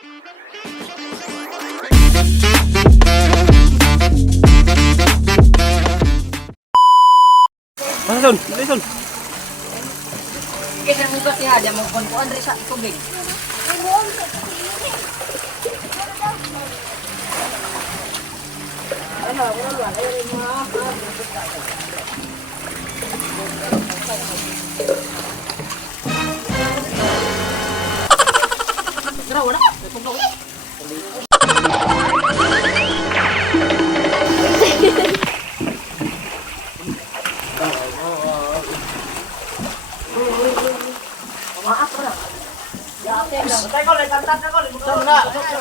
Son, listen. Kasi ang ugat niya, diyan magkontuan rin sa tubig.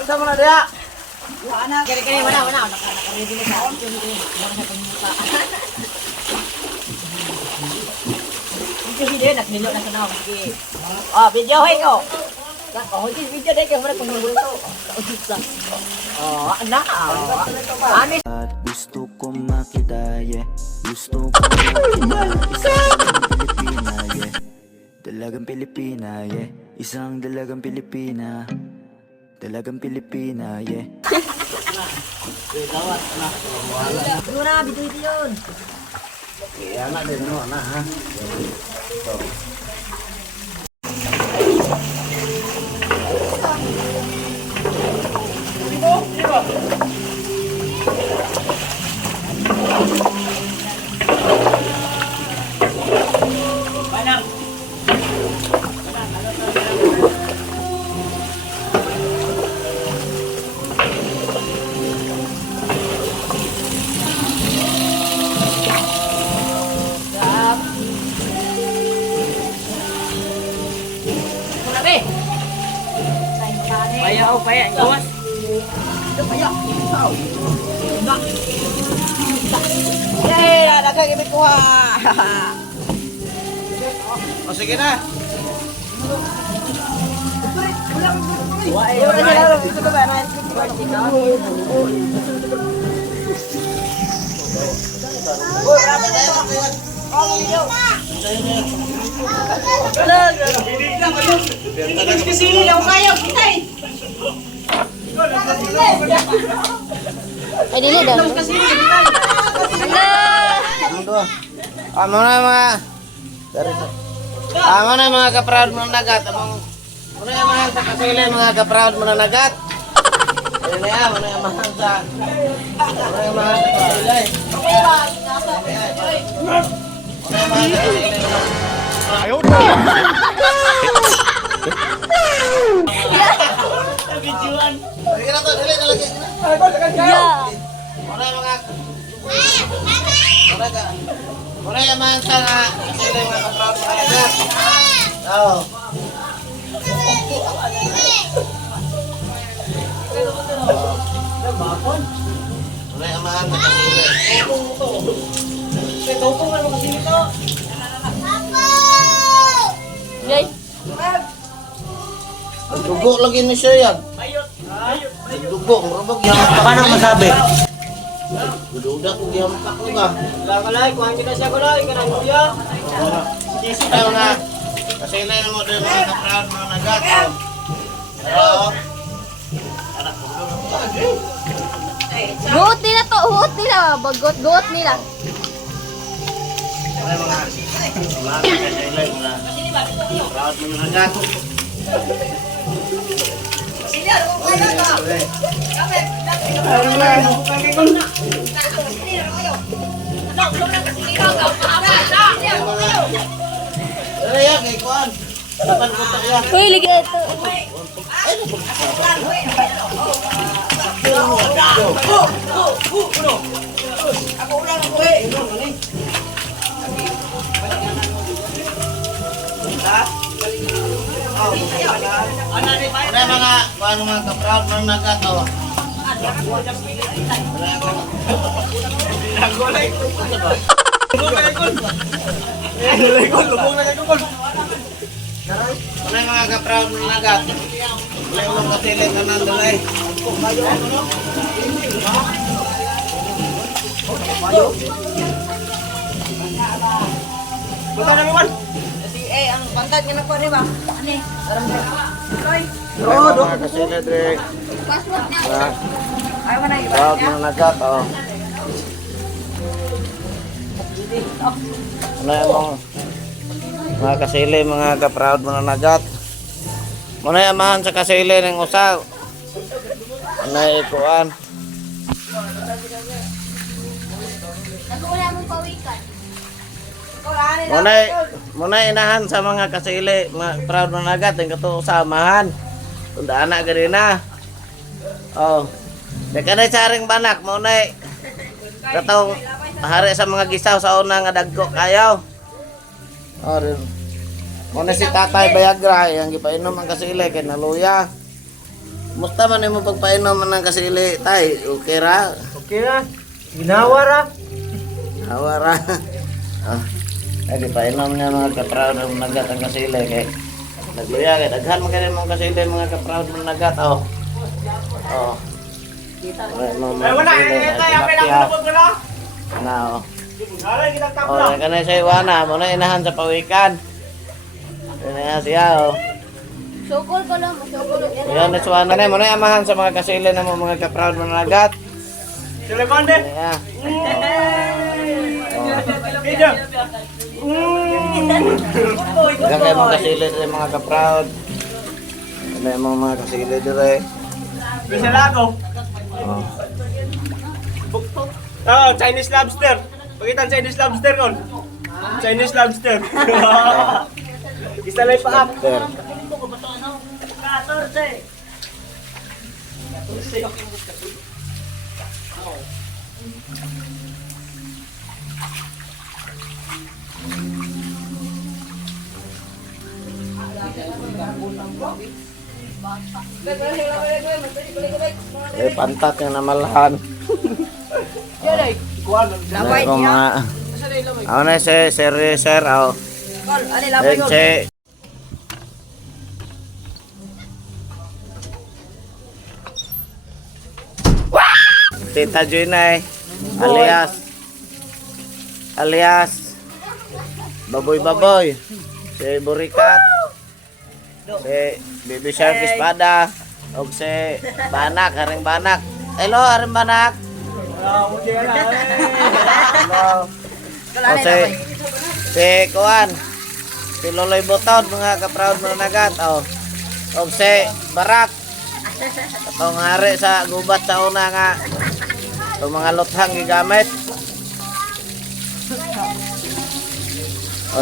Sama na dia. Kiri-kiri mana nakarinig mo sa akin yung pagmuka. Video nagnilo na sa naong. Sige. Video hoy ko. Video deh kayo muna panggulo to. Kausisa. Anak. Anis. At gusto ko makita, yeah. Gusto ko makita Dalagang Pilipina, yeah. Isang dalagang Pilipina. Dalagang Pilipina, yeah. Muna, video yun. Anak din no, anak ha. Paya, gawas. Paya. Yay, ada kang ibig ko ha. O sige na. Wala sila dito ba na? Oh, rapi tayo kayo. Oh, video. Kasi lang kayo, kitay. Ay, dili daw. Amo na mga Amo na mga ka-proud mo nagat. Among muna yung mga sa kasili mga ka-proud mo nagat. Ayun na yan, muna yung mga sa muna yung mga sa kasili. Ayaw na! Videoan. Lagi na to, dali na lagi. Yeah. Muna yung mga muna yung mga sa kasili mga ka-proud mo nagat. Oo. Muna yung mga sa kasili. Guys, Dugo lagi ni siya yan. Dugo, marabag yan. Paano masabi? Duda ko gihampak ko ka. Kalay, kuhan kita siya kalay, kanang kuya. Ay mga, kasi na mo doon mga ka-proud mga nagat. Oo. guot nila to, guot nila, bagot nila. Ay mga, mga kasila mga proud mga nagat. Dali yan, kay Kuan. Dapat ko tayo. Uy, ligay ito. Ada mga Kuan mga ka-proud mga nagat. Wala mga ka-proud mga nagat. Wala yung mga kasilit na nandalay. Bukan naman. Kasi ang pantad niya na ko ba? Ani? Oh, mga kasila dire. Proud mga nagat, oh. Ano yung mga kasili, mga ka-proud mga nagat. Muna yamahan sa kasili ng usaw. Ano yung ikuan. Nag-uula mong pawikan. Muna inahan sa mga kasili, mga proud mga nagat, yung kato usamahan. Tundaan na ganina. Oh. Nakanay sa haring banak, muna katong hari sa mga gisaw sa una nga dagko kayaw. Oh, rin. Muna si Tatay Bayagra, yung gipainom ang kasili kay naluya. Musta man mo pagpainom ng kasili, tay? Okay ra? Okay na. Ginawa ra. Awara. Ah. Ay gipainom niya mga ka-proud ng nagat ang kasili kay nagluya kay daghan man kani mga kasili mga ka-proud ng nagat oh. Oh. Ay wala tay apay lang ko na. Na oh. Oh, kanay sa iwana, mo na inahan sa pawikan. Ano siya oh. Sukol ko lang. Sukol. Yan na suwana na mo na amahan sa mga kasili ng mga ka-proud ng nagat. Sila konde. Yeah. Video. Yan kayo mga kasili din mga ka-proud. Ano yung mga kasili din Bisa lago. oh. Oh, Chinese lobster. Pakita ang Chinese lobster kon. Chinese lobster. Isa lang pa up. There. Pantat yang namalahan. Labay Kung mga ako na si Sir ako. Ali labay Then ko. si Tita Junay alias Baboy si Burikat si Baby Shark Espada og si Banak haring Banak. Hello haring Banak. Hello. O si Kuan si Loloy Butod mga ka-proud mga nagat o si Barak atong hari sa gubat sa una nga itong mga luthang gigamit o